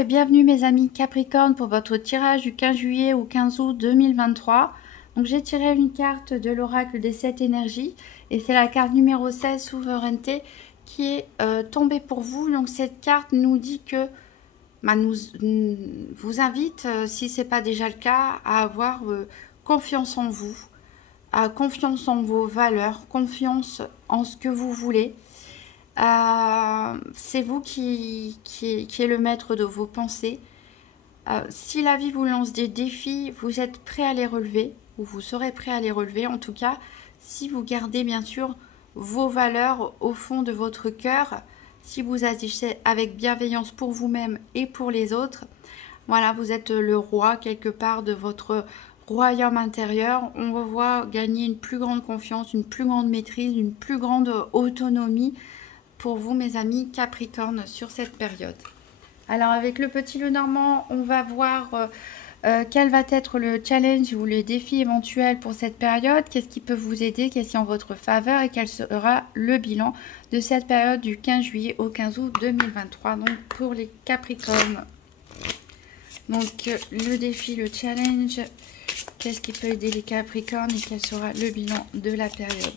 et bienvenue mes amis Capricorne pour votre tirage du 15 juillet au 15 août 2023. Donc j'ai tiré une carte de l'oracle des 7 énergies et c'est la carte numéro 16, souveraineté, qui est tombée pour vous. Donc cette carte nous dit que vous invite, si ce n'est pas déjà le cas, à avoir confiance en vous, confiance en vos valeurs, confiance en ce que vous voulez. C'est vous qui est le maître de vos pensées. Si la vie vous lance des défis, vous êtes prêt à les relever, ou vous serez prêt à les relever. En tout cas, si vous gardez bien sûr vos valeurs au fond de votre cœur, si vous agissez avec bienveillance pour vous-même et pour les autres, voilà, vous êtes le roi quelque part de votre royaume intérieur. On vous voit gagner une plus grande confiance, une plus grande maîtrise, une plus grande autonomie pour vous mes amis Capricorne sur cette période. Alors avec le petit Lenormand, on va voir quel va être le challenge ou le défi éventuel pour cette période, qu'est-ce qui peut vous aider, qu'est-ce qui est en votre faveur et quel sera le bilan de cette période du 15 juillet au 15 août 2023, donc pour les Capricornes. Donc le défi, le challenge, qu'est-ce qui peut aider les Capricornes et quel sera le bilan de la période.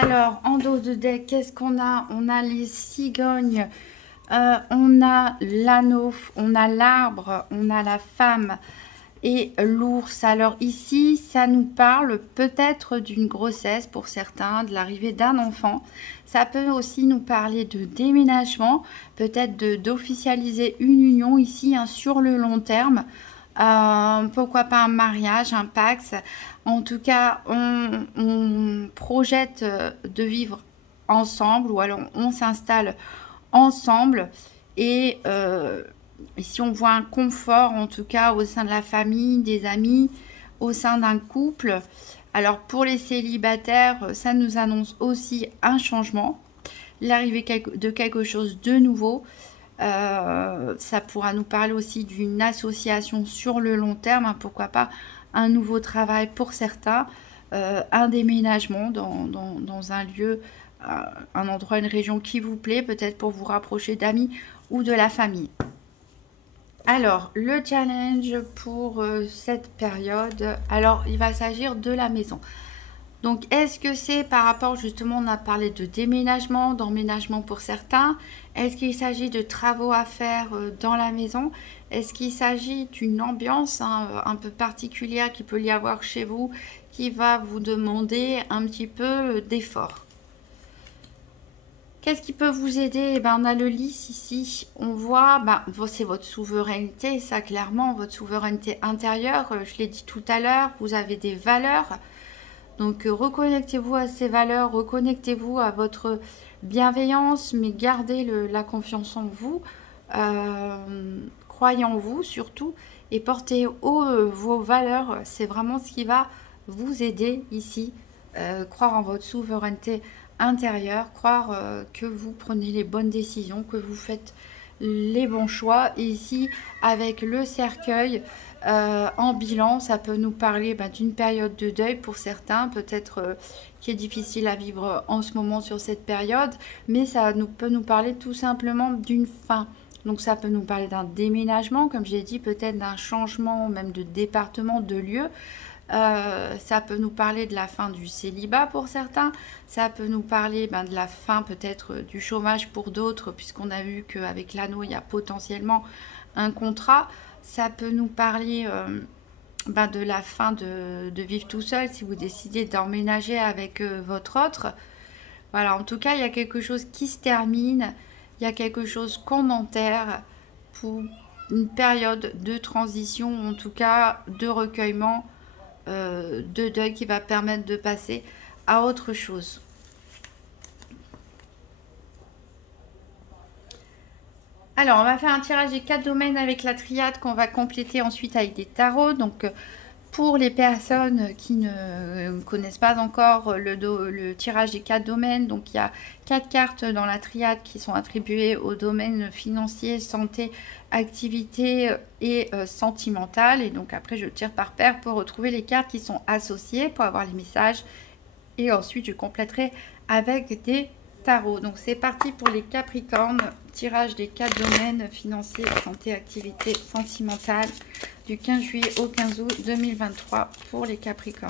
Alors, en dos de deck, qu'est-ce qu'on a? On a les cigognes, on a l'anneau, on a l'arbre, on a la femme et l'ours. Alors ici, ça nous parle peut-être d'une grossesse pour certains, de l'arrivée d'un enfant. Ça peut aussi nous parler de déménagement, peut-être d'officialiser une union ici sur le long terme. Pourquoi pas un mariage, un pax. En tout cas, on projette de vivre ensemble ou alors on s'installe ensemble et ici on voit un confort en tout cas au sein de la famille, des amis, au sein d'un couple. Alors pour les célibataires, ça nous annonce aussi un changement, l'arrivée de quelque chose de nouveau. Ça pourra nous parler aussi d'une association sur le long terme, pourquoi pas un nouveau travail pour certains, un déménagement dans un lieu, un endroit, une région qui vous plaît, peut-être pour vous rapprocher d'amis ou de la famille. Alors, le challenge pour cette période, alors il va s'agir de la maison. Donc, est-ce que c'est par rapport, justement, on a parlé de déménagement, d'emménagement pour certains. Est-ce qu'il s'agit de travaux à faire dans la maison? Est-ce qu'il s'agit d'une ambiance un peu particulière qui peut y avoir chez vous, qui va vous demander un petit peu d'effort? Qu'est-ce qui peut vous aider? Eh ben, on a le lys ici. On voit, c'est votre souveraineté, ça clairement, votre souveraineté intérieure. Je l'ai dit tout à l'heure, vous avez des valeurs. Donc reconnectez-vous à ces valeurs, reconnectez-vous à votre bienveillance, mais gardez la confiance en vous, croyez en vous surtout, et portez haut vos valeurs. C'est vraiment ce qui va vous aider ici. Croire en votre souveraineté intérieure, croire que vous prenez les bonnes décisions, que vous faites les bons choix. Et ici, avec le cercueil, en bilan, ça peut nous parler d'une période de deuil pour certains, peut-être qui est difficile à vivre en ce moment sur cette période, mais ça peut nous parler tout simplement d'une fin. Donc ça peut nous parler d'un déménagement, comme j'ai dit, peut-être d'un changement, même de département, de lieu. Ça peut nous parler de la fin du célibat pour certains, ça peut nous parler de la fin peut-être du chômage pour d'autres, puisqu'on a vu qu'avec l'anneau, il y a potentiellement un contrat. Ça peut nous parler de la fin de vivre tout seul, si vous décidez d'emménager avec votre autre. Voilà, en tout cas, il y a quelque chose qui se termine il y a quelque chose qu'on enterre pour une période de transition, en tout cas de recueillement, de deuil qui va permettre de passer à autre chose. Alors, on va faire un tirage des 4 domaines avec la triade qu'on va compléter ensuite avec des tarots. Donc, pour les personnes qui ne connaissent pas encore le tirage des 4 domaines, donc il y a 4 cartes dans la triade qui sont attribuées aux domaines financiers, santé, activité et sentimental. Et donc après, je tire par paire pour retrouver les cartes qui sont associées, pour avoir les messages. Et ensuite, je compléterai avec des tarots. Donc c'est parti pour les Capricornes. Tirage des 4 domaines financiers, santé, activité, sentimentale du 15 juillet au 15 août 2023 pour les Capricornes.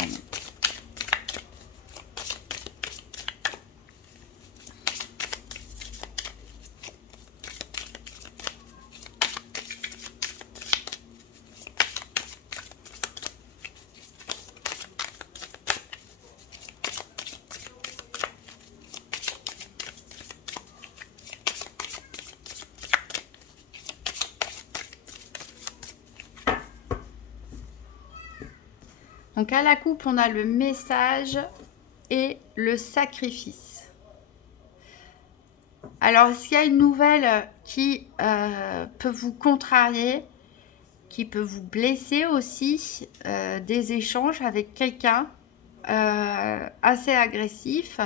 Donc à la coupe, on a le message et le sacrifice. Alors, s'il y a une nouvelle qui peut vous contrarier, qui peut vous blesser aussi, des échanges avec quelqu'un assez agressif,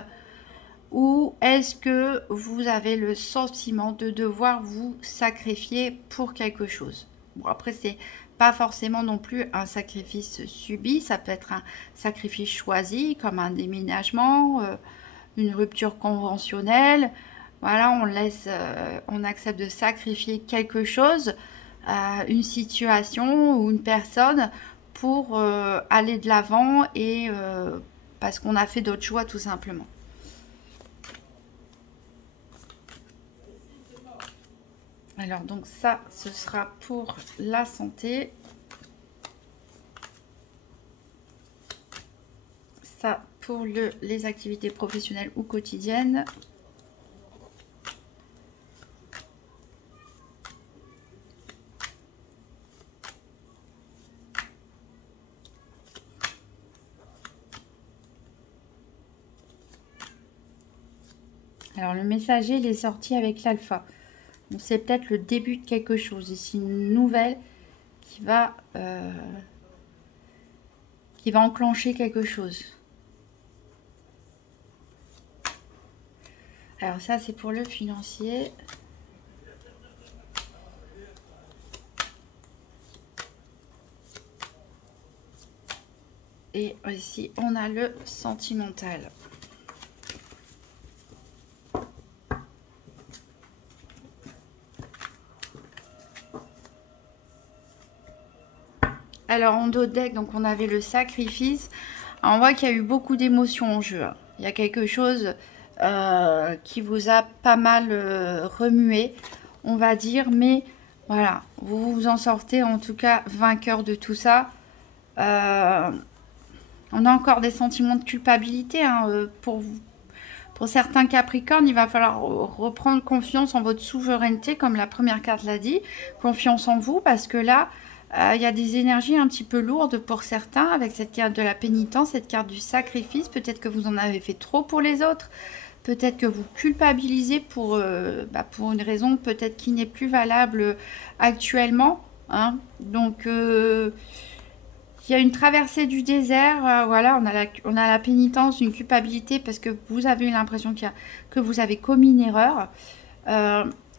ou est-ce que vous avez le sentiment de devoir vous sacrifier pour quelque chose? Bon, après, c'est pas forcément non plus un sacrifice subi, ça peut être un sacrifice choisi, comme un déménagement, une rupture conventionnelle. Voilà, on accepte de sacrifier quelque chose, une situation ou une personne pour aller de l'avant et parce qu'on a fait d'autres choix tout simplement. Alors donc ça, ce sera pour la santé. Ça pour les activités professionnelles ou quotidiennes. Alors le messager, il est sorti avec l'alpha. Donc c'est peut-être le début de quelque chose. Ici, une nouvelle qui va enclencher quelque chose. Alors ça, c'est pour le financier. Et ici, on a le sentimental. Alors en dos de deck, donc on avait le sacrifice. Alors, on voit qu'il y a eu beaucoup d'émotions en jeu. Il y a quelque chose qui vous a pas mal remué, on va dire. Mais voilà, vous vous en sortez en tout cas vainqueur de tout ça. On a encore des sentiments de culpabilité pour vous. Pour certains Capricornes, il va falloir reprendre confiance en votre souveraineté, comme la première carte l'a dit. Confiance en vous, parce que là, il y a des énergies un petit peu lourdes pour certains avec cette carte de la pénitence, cette carte du sacrifice. Peut-être que vous en avez fait trop pour les autres. Peut-être que vous culpabilisez pour une raison peut-être qui n'est plus valable actuellement. Donc, il y a une traversée du désert. Voilà, on a la pénitence, une culpabilité parce que vous avez eu l'impression que vous avez commis une erreur.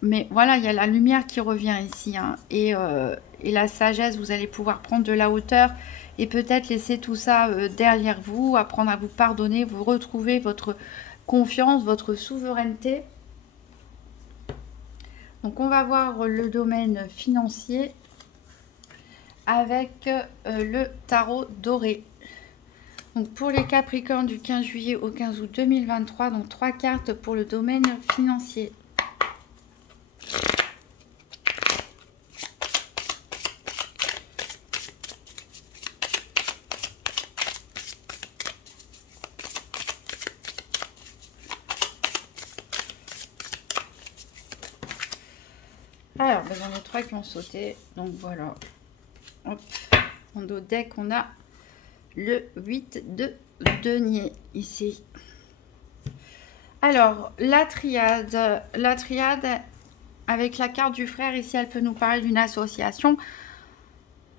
Mais voilà, il y a la lumière qui revient ici. Et la sagesse, vous allez pouvoir prendre de la hauteur et peut-être laisser tout ça derrière vous, apprendre à vous pardonner, vous retrouver votre confiance, votre souveraineté. Donc, on va voir le domaine financier avec le tarot doré. Donc, pour les Capricornes du 15 juillet au 15 août 2023, donc 3 cartes pour le domaine financier. Alors, ben, j'en ai 3 qui ont sauté. Donc voilà. Hop. En dos deck, on a le 8 de denier ici. Alors, la triade. La triade, avec la carte du frère, ici, elle peut nous parler d'une association.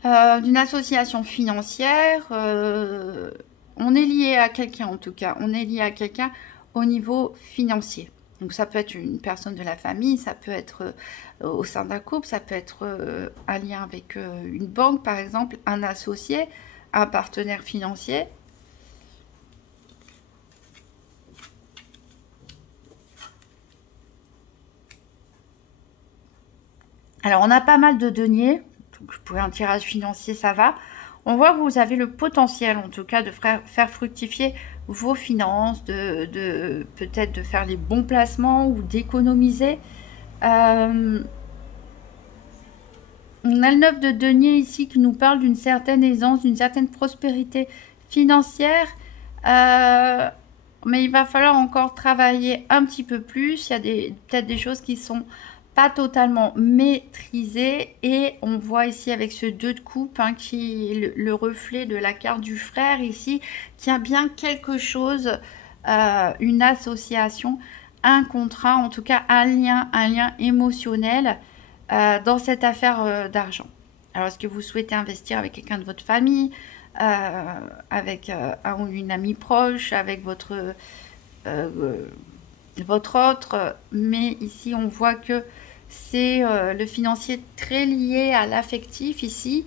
D'une association financière. On est lié à quelqu'un, en tout cas. On est lié à quelqu'un au niveau financier. Donc, ça peut être une personne de la famille, ça peut être au sein d'un couple, ça peut être un lien avec une banque, par exemple, un associé, un partenaire financier. Alors, on a pas mal de deniers. Donc, pour un tirage financier, ça va. On voit que vous avez le potentiel, en tout cas, de faire fructifier vos finances, peut-être de faire les bons placements ou d'économiser. On a le 9 de denier ici qui nous parle d'une certaine aisance, d'une certaine prospérité financière. Mais il va falloir encore travailler un petit peu plus. Il y a peut-être des choses qui sont pas totalement maîtrisées. Et on voit ici avec ce 2 de coupe, hein, qui est le reflet de la carte du frère ici, qui a bien quelque chose, une association, un contrat, en tout cas un lien émotionnel dans cette affaire d'argent. Alors, est-ce que vous souhaitez investir avec quelqu'un de votre famille, avec un ou une amie proche, avec votre autre, mais ici on voit que c'est le financier très lié à l'affectif ici.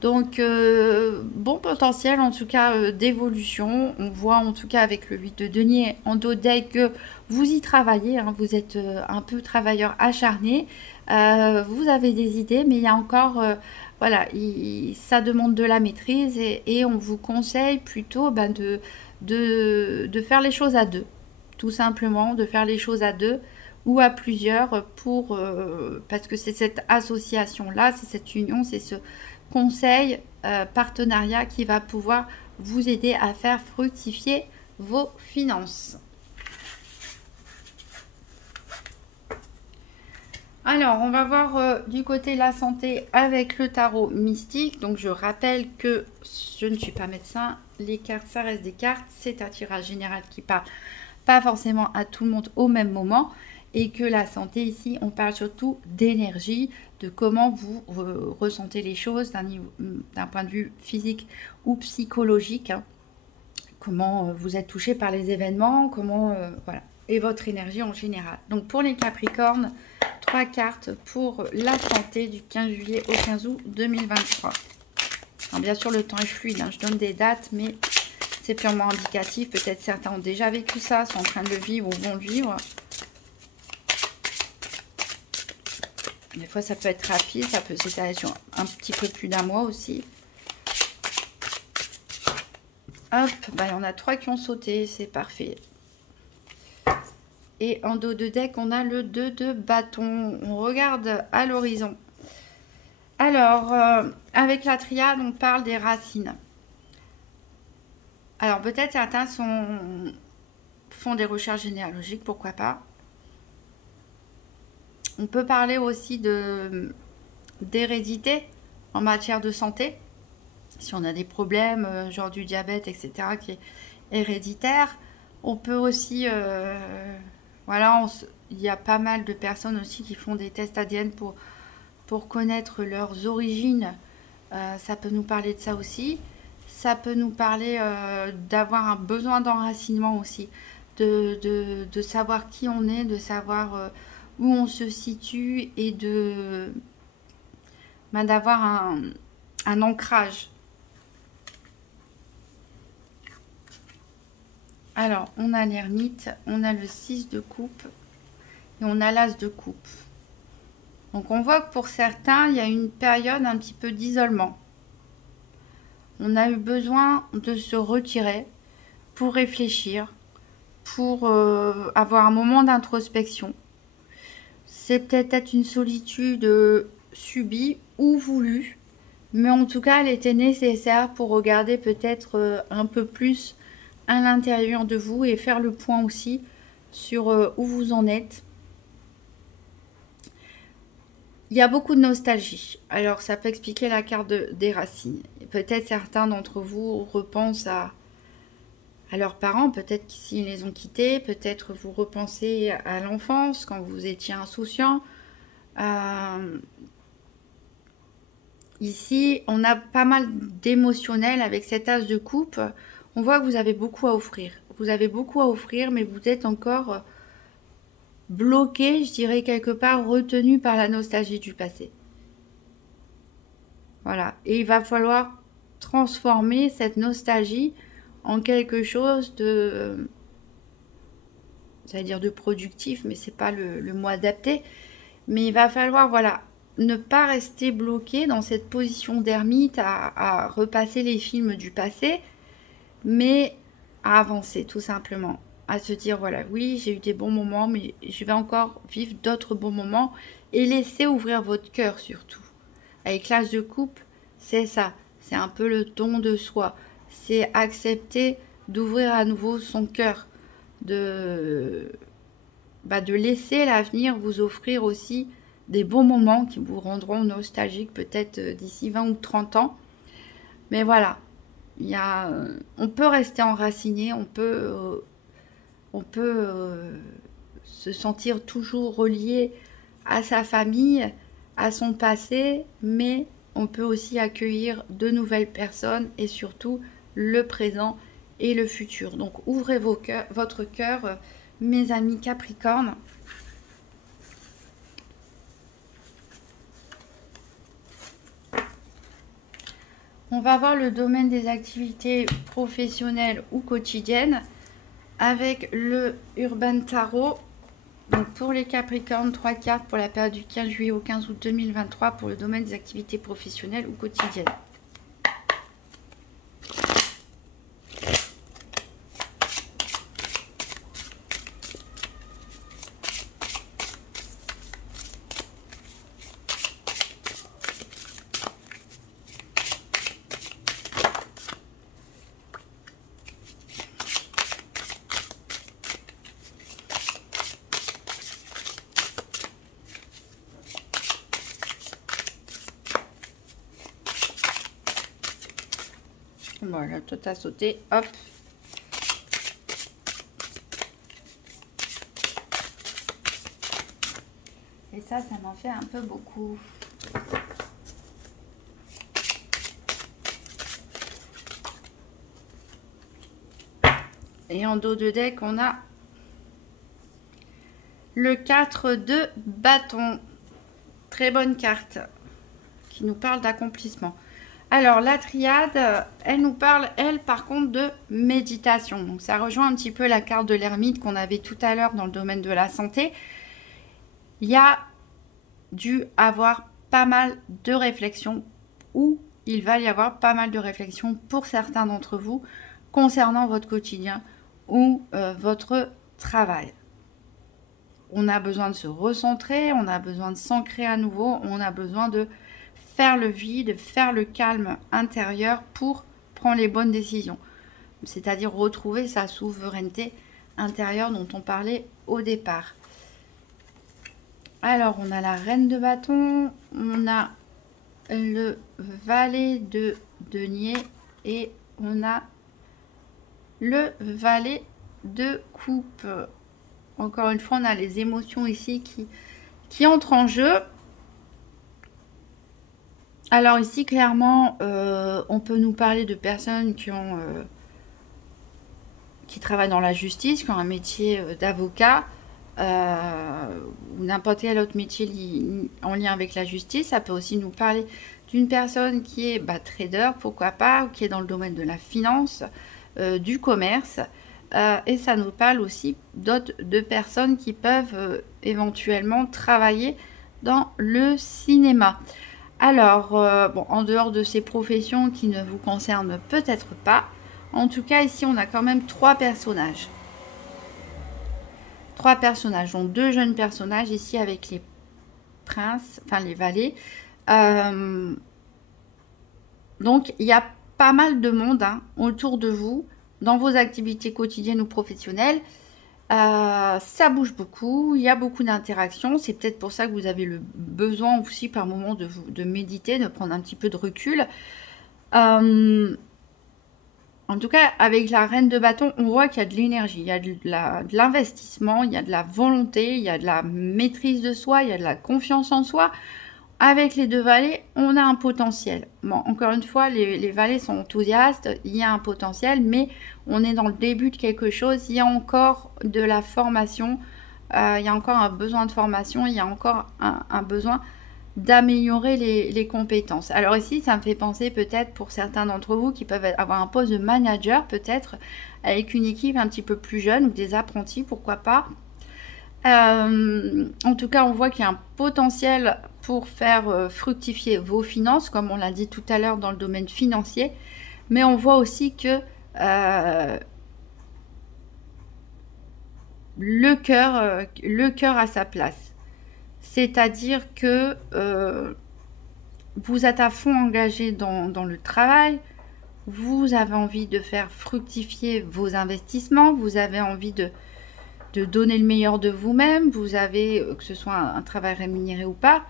Donc, bon potentiel en tout cas d'évolution. On voit en tout cas avec le 8 de denier en dos deck que vous y travaillez, hein, vous êtes un peu travailleur acharné. Vous avez des idées, mais il y a encore, voilà, ça demande de la maîtrise et on vous conseille plutôt de faire les choses à deux. Tout simplement, de faire les choses à deux ou à plusieurs parce que c'est cette association-là, c'est cette union, c'est ce conseil, partenariat qui va pouvoir vous aider à faire fructifier vos finances. Alors, on va voir du côté la santé avec le tarot mystique. Donc, je rappelle que je ne suis pas médecin. Les cartes, ça reste des cartes. C'est un tirage général qui parle pas forcément à tout le monde au même moment. Et que la santé, ici, on parle surtout d'énergie, de comment vous ressentez les choses d'un point de vue physique ou psychologique. Hein. Comment vous êtes touché par les événements, comment, voilà. Et votre énergie en général. Donc, pour les Capricornes, 3 cartes pour la santé du 15 juillet au 15 août 2023. Alors, bien sûr, le temps est fluide. Hein. Je donne des dates, mais c'est purement indicatif. Peut-être certains ont déjà vécu ça, sont en train de le vivre ou vont le vivre. Des fois, ça peut être rapide. Ça peut s'étaler sur un petit peu plus d'un mois aussi. Hop, bah, il y en a 3 qui ont sauté. C'est parfait. Et en dos de deck, on a le 2 de bâton. On regarde à l'horizon. Alors, avec la triade, on parle des racines. Alors, peut-être certains font des recherches généalogiques, pourquoi pas. On peut parler aussi d'hérédité en matière de santé. Si on a des problèmes, genre du diabète, etc., qui est héréditaire. On peut aussi... voilà, il y a pas mal de personnes aussi qui font des tests ADN pour connaître leurs origines. Ça peut nous parler de ça aussi. Ça peut nous parler d'avoir un besoin d'enracinement aussi. De savoir qui on est, de savoir où on se situe et d'avoir un ancrage. Alors, on a l'ermite, on a le 6 de coupe et on a l'as de coupe. Donc, on voit que pour certains, il y a une période un petit peu d'isolement. On a eu besoin de se retirer pour réfléchir, pour avoir un moment d'introspection. C'est peut-être une solitude subie ou voulue, mais en tout cas, elle était nécessaire pour regarder peut-être un peu plus à l'intérieur de vous et faire le point aussi sur où vous en êtes. il y a beaucoup de nostalgie. Alors, ça peut expliquer la carte des racines. Peut-être certains d'entre vous repensent à leurs parents, peut-être s'ils les ont quittés, peut-être vous repensez à l'enfance, quand vous étiez insouciant. Ici, on a pas mal d'émotionnel avec cet as de coupe. On voit que vous avez beaucoup à offrir. Vous avez beaucoup à offrir, mais vous êtes encore bloqué, je dirais quelque part, retenu par la nostalgie du passé. Voilà. Et il va falloir transformer cette nostalgie en quelque chose de, j'allais dire de productif, mais c'est pas le mot adapté. Mais il va falloir, voilà, ne pas rester bloqué dans cette position d'ermite à repasser les films du passé, mais à avancer tout simplement. À se dire, voilà, oui, j'ai eu des bons moments, mais je vais encore vivre d'autres bons moments et laisser ouvrir votre cœur surtout. Avec l'as de coupe, c'est ça, c'est un peu le don de soi. C'est accepter d'ouvrir à nouveau son cœur, de laisser l'avenir vous offrir aussi des bons moments qui vous rendront nostalgique peut-être d'ici 20 ou 30 ans. Mais voilà, on peut rester enraciné, on peut se sentir toujours relié à sa famille, à son passé, mais on peut aussi accueillir de nouvelles personnes et surtout le présent et le futur. Donc ouvrez votre cœur, mes amis Capricorne. On va voir le domaine des activités professionnelles ou quotidiennes avec le Urban Tarot. Donc pour les Capricornes, 3 cartes pour la période du 15 juillet au 15 août 2023 pour le domaine des activités professionnelles ou quotidiennes. Voilà, tout a sauté, hop. Et ça m'en fait un peu beaucoup. Et en dos de deck, on a le 4 de bâton. Très bonne carte qui nous parle d'accomplissement. Alors, la triade, elle nous parle, elle, par contre, de méditation. Donc, ça rejoint un petit peu la carte de l'ermite qu'on avait tout à l'heure dans le domaine de la santé. Il y a dû avoir pas mal de réflexions, ou il va y avoir pas mal de réflexions pour certains d'entre vous concernant votre quotidien ou votre travail. On a besoin de se recentrer, on a besoin de s'ancrer à nouveau, on a besoin de faire le vide, faire le calme intérieur pour prendre les bonnes décisions. C'est-à-dire retrouver sa souveraineté intérieure dont on parlait au départ. Alors, on a la reine de bâton, on a le valet de denier et on a le valet de coupe. Encore une fois, on a les émotions ici qui entrent en jeu. Alors ici, clairement, on peut nous parler de personnes qui travaillent dans la justice, qui ont un métier d'avocat ou n'importe quel autre métier en lien avec la justice. Ça peut aussi nous parler d'une personne qui est trader, pourquoi pas, ou qui est dans le domaine de la finance, du commerce. Et ça nous parle aussi de personnes qui peuvent éventuellement travailler dans le cinéma. Alors, bon, en dehors de ces professions qui ne vous concernent peut-être pas, en tout cas, ici, on a quand même 3 personnages. 3 personnages, donc 2 jeunes personnages ici avec les princes, enfin les valets. Donc, il y a pas mal de monde autour de vous, dans vos activités quotidiennes ou professionnelles. Ça bouge beaucoup, il y a beaucoup d'interactions. C'est peut-être pour ça que vous avez le besoin aussi par moment de méditer, de prendre un petit peu de recul. En tout cas, avec la reine de bâton, on voit qu'il y a de l'énergie, il y a de l'investissement, il y a de la volonté, il y a de la maîtrise de soi, il y a de la confiance en soi. Avec les deux valets, on a un potentiel. Bon, encore une fois, les valets sont enthousiastes, il y a un potentiel, mais on est dans le début de quelque chose, il y a encore de la formation, il y a encore un besoin de formation, il y a encore un besoin d'améliorer les compétences. Alors ici, ça me fait penser peut-être pour certains d'entre vous qui peuvent avoir un poste de manager, peut-être avec une équipe un petit peu plus jeune ou des apprentis, pourquoi pas. En tout cas, on voit qu'il y a un potentiel pour faire fructifier vos finances, comme on l'a dit tout à l'heure dans le domaine financier. Mais on voit aussi que le cœur a sa place. C'est-à-dire que vous êtes à fond engagé dans le travail, vous avez envie de faire fructifier vos investissements, vous avez envie de donner le meilleur de vous-même, vous avez, que ce soit un travail rémunéré ou pas,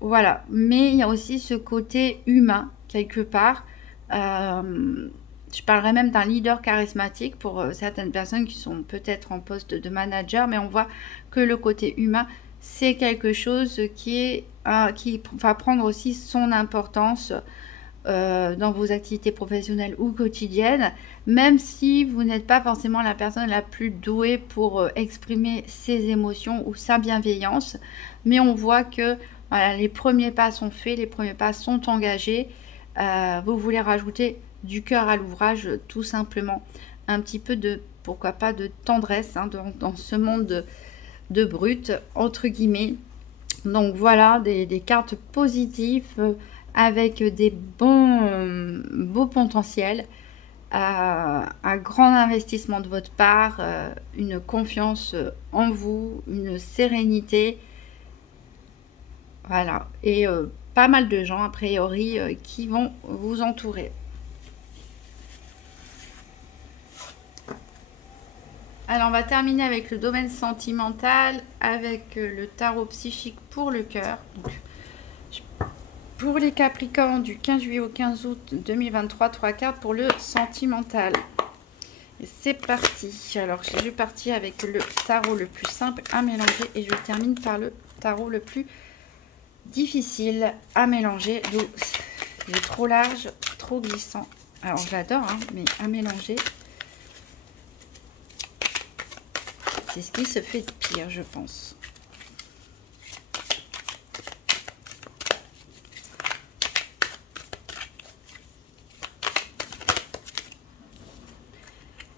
voilà. Mais il y a aussi ce côté humain, quelque part. Je parlerais même d'un leader charismatique pour certaines personnes qui sont peut-être en poste de manager, mais on voit que le côté humain, c'est quelque chose qui va prendre aussi son importance dans vos activités professionnelles ou quotidiennes, même si vous n'êtes pas forcément la personne la plus douée pour exprimer ses émotions ou sa bienveillance, mais on voit que voilà, les premiers pas sont faits, les premiers pas sont engagés. Vous voulez rajouter du cœur à l'ouvrage, tout simplement. Un petit peu de, pourquoi pas, de tendresse hein, dans ce monde de brut, entre guillemets. Donc voilà, des cartes positives avec des beaux potentiels, un grand investissement de votre part, une confiance en vous, une sérénité. Voilà, et pas mal de gens, a priori, qui vont vous entourer. Alors, on va terminer avec le domaine sentimental, avec le tarot psychique pour le cœur. Donc, pour les Capricornes, du 15 juillet au 15 août 2023, 3 cartes pour le sentimental. Et c'est parti. Alors, je vais partir avec le tarot le plus simple à mélanger et je termine par le tarot le plus difficile à mélanger. Il est trop large, trop glissant. Alors, j'adore, hein, mais à mélanger, c'est ce qui se fait de pire, je pense.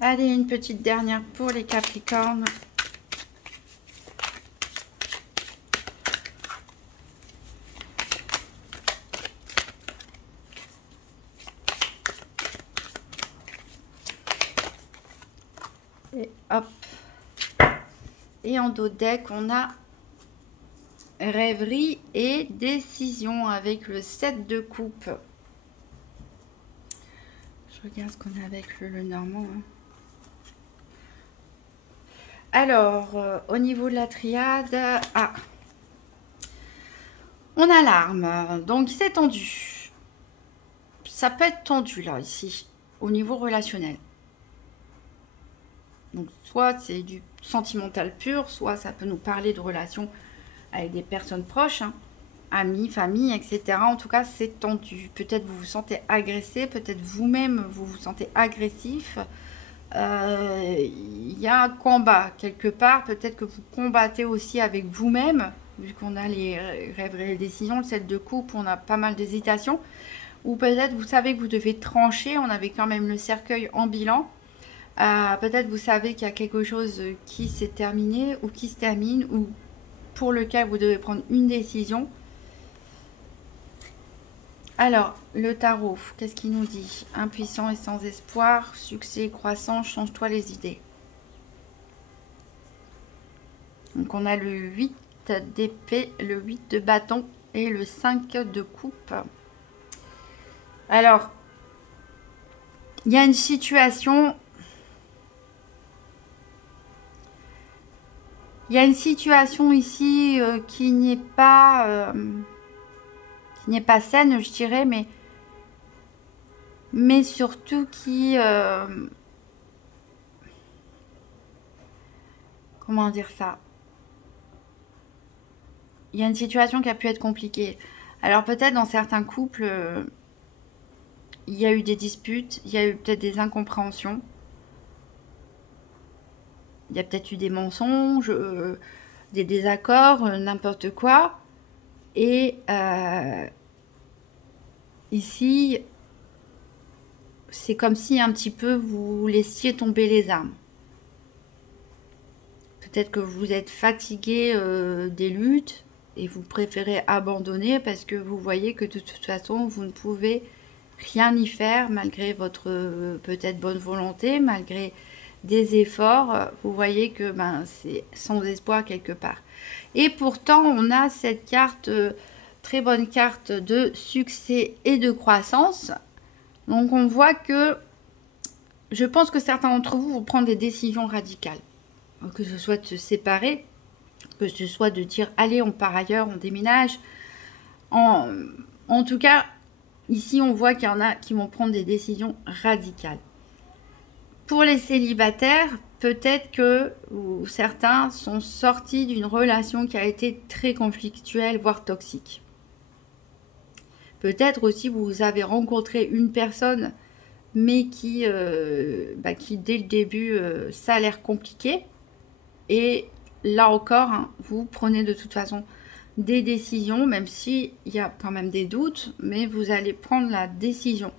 Allez, une petite dernière pour les Capricornes. Et hop. Et en dos de deck, on a rêverie et décision avec le 7 de coupe. Je regarde ce qu'on a avec le normand. Hein. Alors, au niveau de la triade, on a l'arme. Donc, c'est tendu. Ça peut être tendu, là, ici, au niveau relationnel. Donc, soit c'est du sentimental pur, soit ça peut nous parler de relations avec des personnes proches, hein, amis, famille, etc. En tout cas, c'est tendu. Peut-être vous vous sentez agressé, peut-être vous-même vous vous sentez agressif. Il y a un combat quelque part. Peut-être que vous combattez aussi avec vous-même, vu qu'on a les rêves et les décisions, le 7 de coupe, on a pas mal d'hésitations. Ou peut-être vous savez que vous devez trancher, on avait quand même le cercueil en bilan. Peut-être vous savez qu'il y a quelque chose qui s'est terminé ou qui se termine ou pour lequel vous devez prendre une décision. Alors, le tarot, qu'est-ce qu'il nous dit? Impuissant et sans espoir, succès croissant, change-toi les idées. Donc, on a le 8 d'épée, le 8 de bâton et le 5 de coupe. Alors, il y a une situation Il y a une situation ici qui n'est pas saine, je dirais, mais surtout qui... comment dire ça? Il y a une situation qui a pu être compliquée. Alors peut-être dans certains couples, il y a eu des disputes, il y a eu peut-être des incompréhensions. Il y a peut-être eu des mensonges, des désaccords, n'importe quoi. Et ici, c'est comme si un petit peu vous laissiez tomber les armes. Peut-être que vous êtes fatigué des luttes et vous préférez abandonner parce que vous voyez que de toute façon, vous ne pouvez rien y faire malgré votre peut-être bonne volonté, malgré des efforts. Vous voyez que ben, c'est sans espoir quelque part. Et pourtant, on a cette carte, très bonne carte de succès et de croissance. Donc, on voit que je pense que certains d'entre vous vont prendre des décisions radicales. Que ce soit de se séparer, que ce soit de dire allez on part ailleurs, on déménage. En tout cas, ici on voit qu'il y en a qui vont prendre des décisions radicales. Pour les célibataires, peut-être que certains sont sortis d'une relation qui a été très conflictuelle, voire toxique. Peut-être aussi vous avez rencontré une personne mais qui dès le début ça a l'air compliqué. Et là encore, hein, vous prenez de toute façon des décisions, même s'il y a quand même des doutes, mais vous allez prendre la décision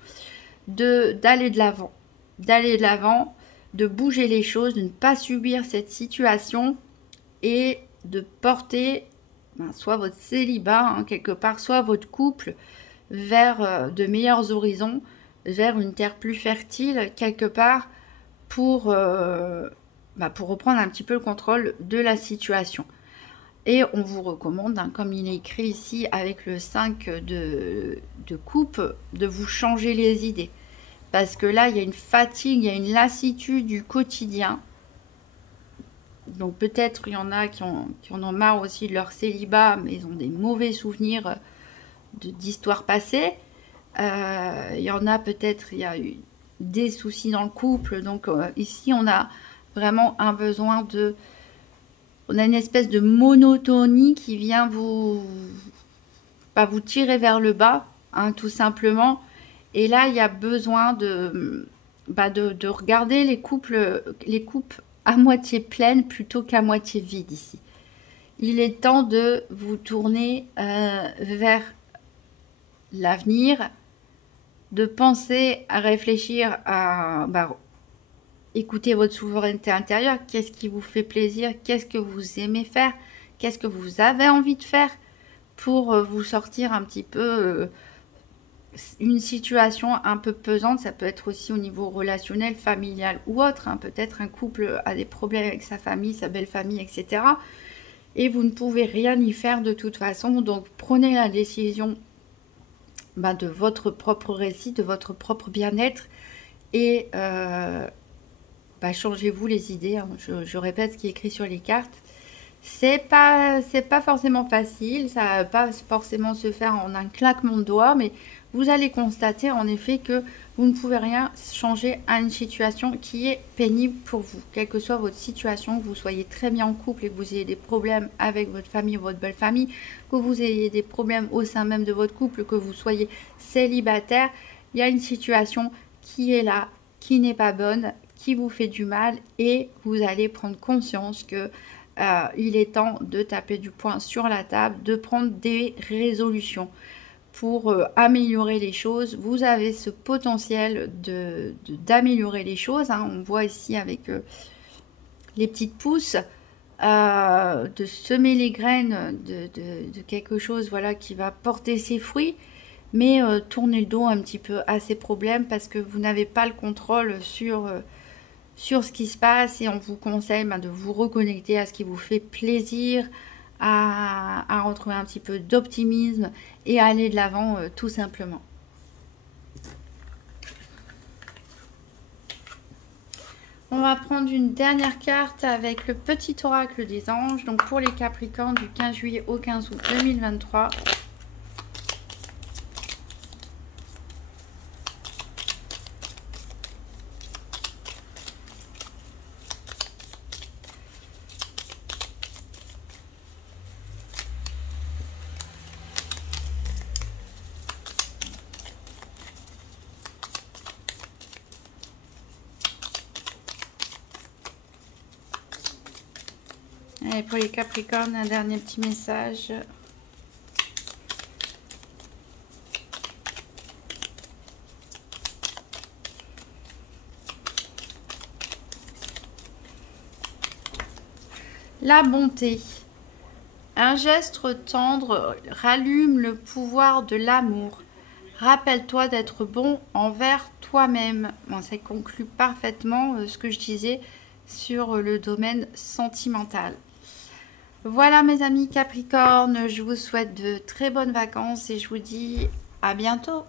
d'aller de l'avant. D'aller de l'avant, de bouger les choses, de ne pas subir cette situation et de porter soit votre célibat, hein, quelque part, soit votre couple vers de meilleurs horizons, vers une terre plus fertile, quelque part, pour reprendre un petit peu le contrôle de la situation. Et on vous recommande, hein, comme il est écrit ici avec le 5 de coupe, de vous changer les idées. Parce que là, il y a une fatigue, il y a une lassitude du quotidien. Donc peut-être il y en a qui en ont marre aussi de leur célibat, mais ils ont des mauvais souvenirs d'histoires passées. Il y en a peut-être, il y a eu des soucis dans le couple. Donc ici, on a vraiment un besoin de... On a une espèce de monotonie qui vient vous tirer vers le bas, hein, tout simplement. Et là, il y a besoin de regarder les coupes à moitié pleines plutôt qu'à moitié vides ici. Il est temps de vous tourner vers l'avenir, de penser à réfléchir à écoutez votre souveraineté intérieure. Qu'est-ce qui vous fait plaisir? Qu'est-ce que vous aimez faire? Qu'est-ce que vous avez envie de faire pour vous sortir un petit peu une situation un peu pesante? Ça peut être aussi au niveau relationnel, familial ou autre, hein. Peut-être un couple a des problèmes avec sa famille, sa belle famille, etc. Et vous ne pouvez rien y faire de toute façon. Donc prenez la décision de votre propre récit, de votre propre bien-être et changez-vous les idées, hein. Je répète ce qui est écrit sur les cartes. C'est pas forcément facile, ça va pas forcément se faire en un claquement de doigts, mais vous allez constater en effet que vous ne pouvez rien changer à une situation qui est pénible pour vous. Quelle que soit votre situation, que vous soyez très bien en couple et que vous ayez des problèmes avec votre famille ou votre belle famille, que vous ayez des problèmes au sein même de votre couple, que vous soyez célibataire, il y a une situation qui est là, qui n'est pas bonne, qui vous fait du mal et vous allez prendre conscience que il est temps de taper du poing sur la table, de prendre des résolutions pour améliorer les choses. Vous avez ce potentiel d'améliorer les choses, hein. On voit ici avec les petites pousses, de semer les graines de quelque chose, voilà, qui va porter ses fruits. Mais tournez le dos un petit peu à ces problèmes parce que vous n'avez pas le contrôle sur ce qui se passe et on vous conseille de vous reconnecter à ce qui vous fait plaisir, à retrouver un petit peu d'optimisme et à aller de l'avant tout simplement. On va prendre une dernière carte avec le petit oracle des anges. Donc pour les Capricornes du 15 juillet au 15 août 2023. Et pour les Capricornes, un dernier petit message. La bonté. Un geste tendre rallume le pouvoir de l'amour. Rappelle-toi d'être bon envers toi-même. Bon, ça conclut parfaitement ce que je disais sur le domaine sentimental. Voilà mes amis Capricorne, je vous souhaite de très bonnes vacances et je vous dis à bientôt.